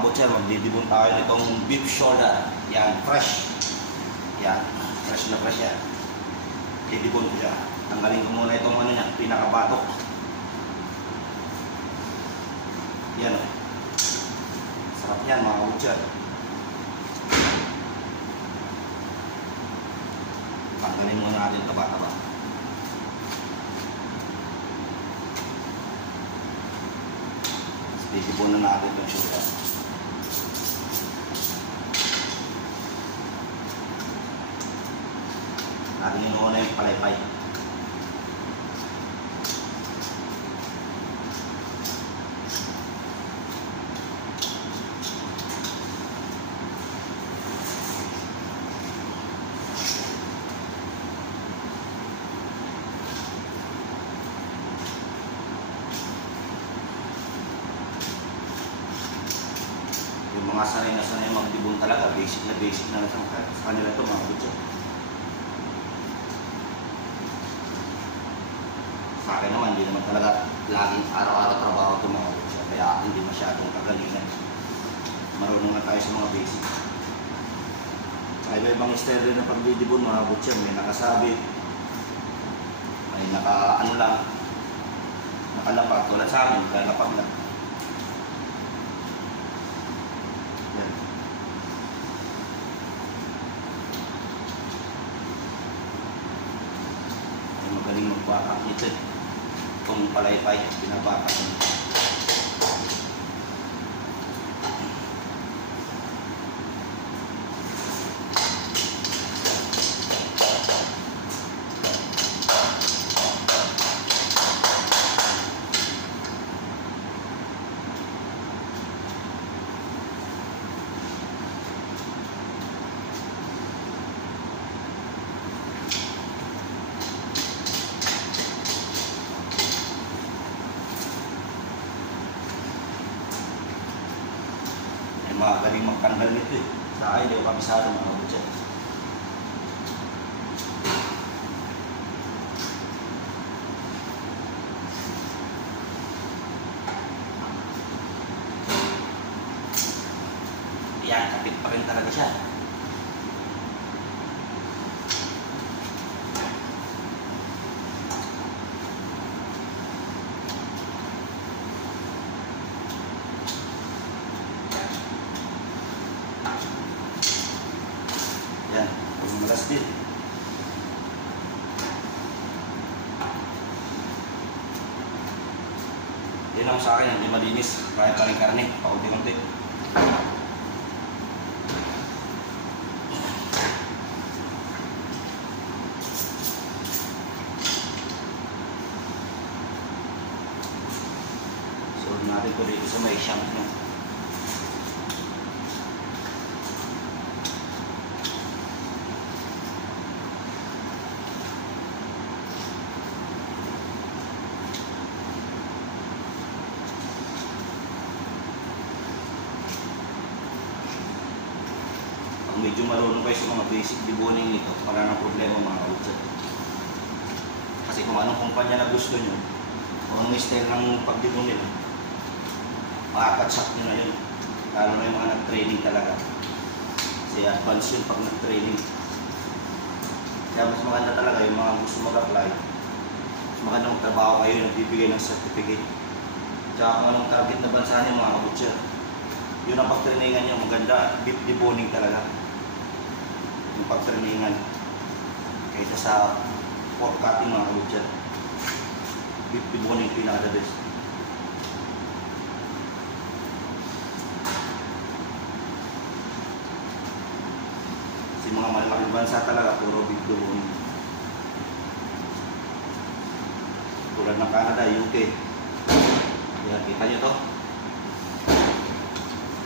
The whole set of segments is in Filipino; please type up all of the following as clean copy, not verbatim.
mga butcher, magdidibon tayo nitong beef shoulder. Yan, fresh. Yan, fresh na fresh yan. Didibon ko siya. Tanggalin ko muna itong ano niya, pinakabatok. Yan o. Sarap yan mga butcher. Tanggalin muna natin taba-taba. Didibon na natin itong shoulder. Natin inuuna yung palaypay. Yung mga sanay na sanay magdibon talaga, basic na sa kanila ito mga butcher. Sa akin naman, hindi naman talaga laging araw-araw trabaho ito mga butcher, kaya hindi masyadong kagalingan. Marunong na tayo sa mga basic. Sa iba-ibang style rin ng pagdidibon mga butcher, may nakasabit, may naka-ano lang, nakalapag, tulad sa amin, nakalapag lang. Magaling magbakak nito kung palaypay, binabakak mo. Magaling magtanggal nito eh. Sa akin, hindi ko kabisado mga butcher. Yan, kapit pa rin talaga siya. Yan, pagmalas din. Yan lang sa akin, hindi malinis. Kahit pa rin karne, paunti-unti. So, natin ko dito sa may shank nyo. Medyo marunong kayo sa mga basic deboning nito, wala nang problema mga butcher. Kasi kung anong kumpanya na gusto nyo, kung anong style ng pagdebon nila, makakatsak nyo na yun. Lalo na yung mga nag-training talaga. Kasi advance yun pag nag-training. Kaya mas maganda talaga yung mga gusto mag-apply. Mas maganda magtrabaho kayo yung nagbibigay ng certificate. Tsaka kung anong target na bansa niyo mga butcher, yun ang pag-trainingan nyo, maganda, deep deboning talaga. Yung pag-trainingan kaysa sa pork cutting mga butcher. Deep deboning pinaka-the best. Kasi mga malaking bansa talaga puro deep deboning. Tulad ng Canada, UK. Yan, kita nyo to.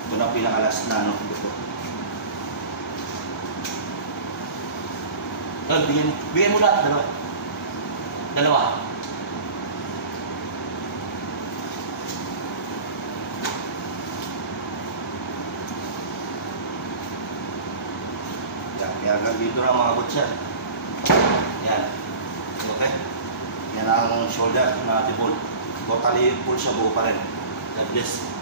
Ito na pinaka-last na ano dito. Bigyan mo lahat, dalawa. Yan, kaya hanggang dito na mga butcher. Yan. Okay. Yan ang shoulder na tibol. Totally full siya, buo pa rin. God bless.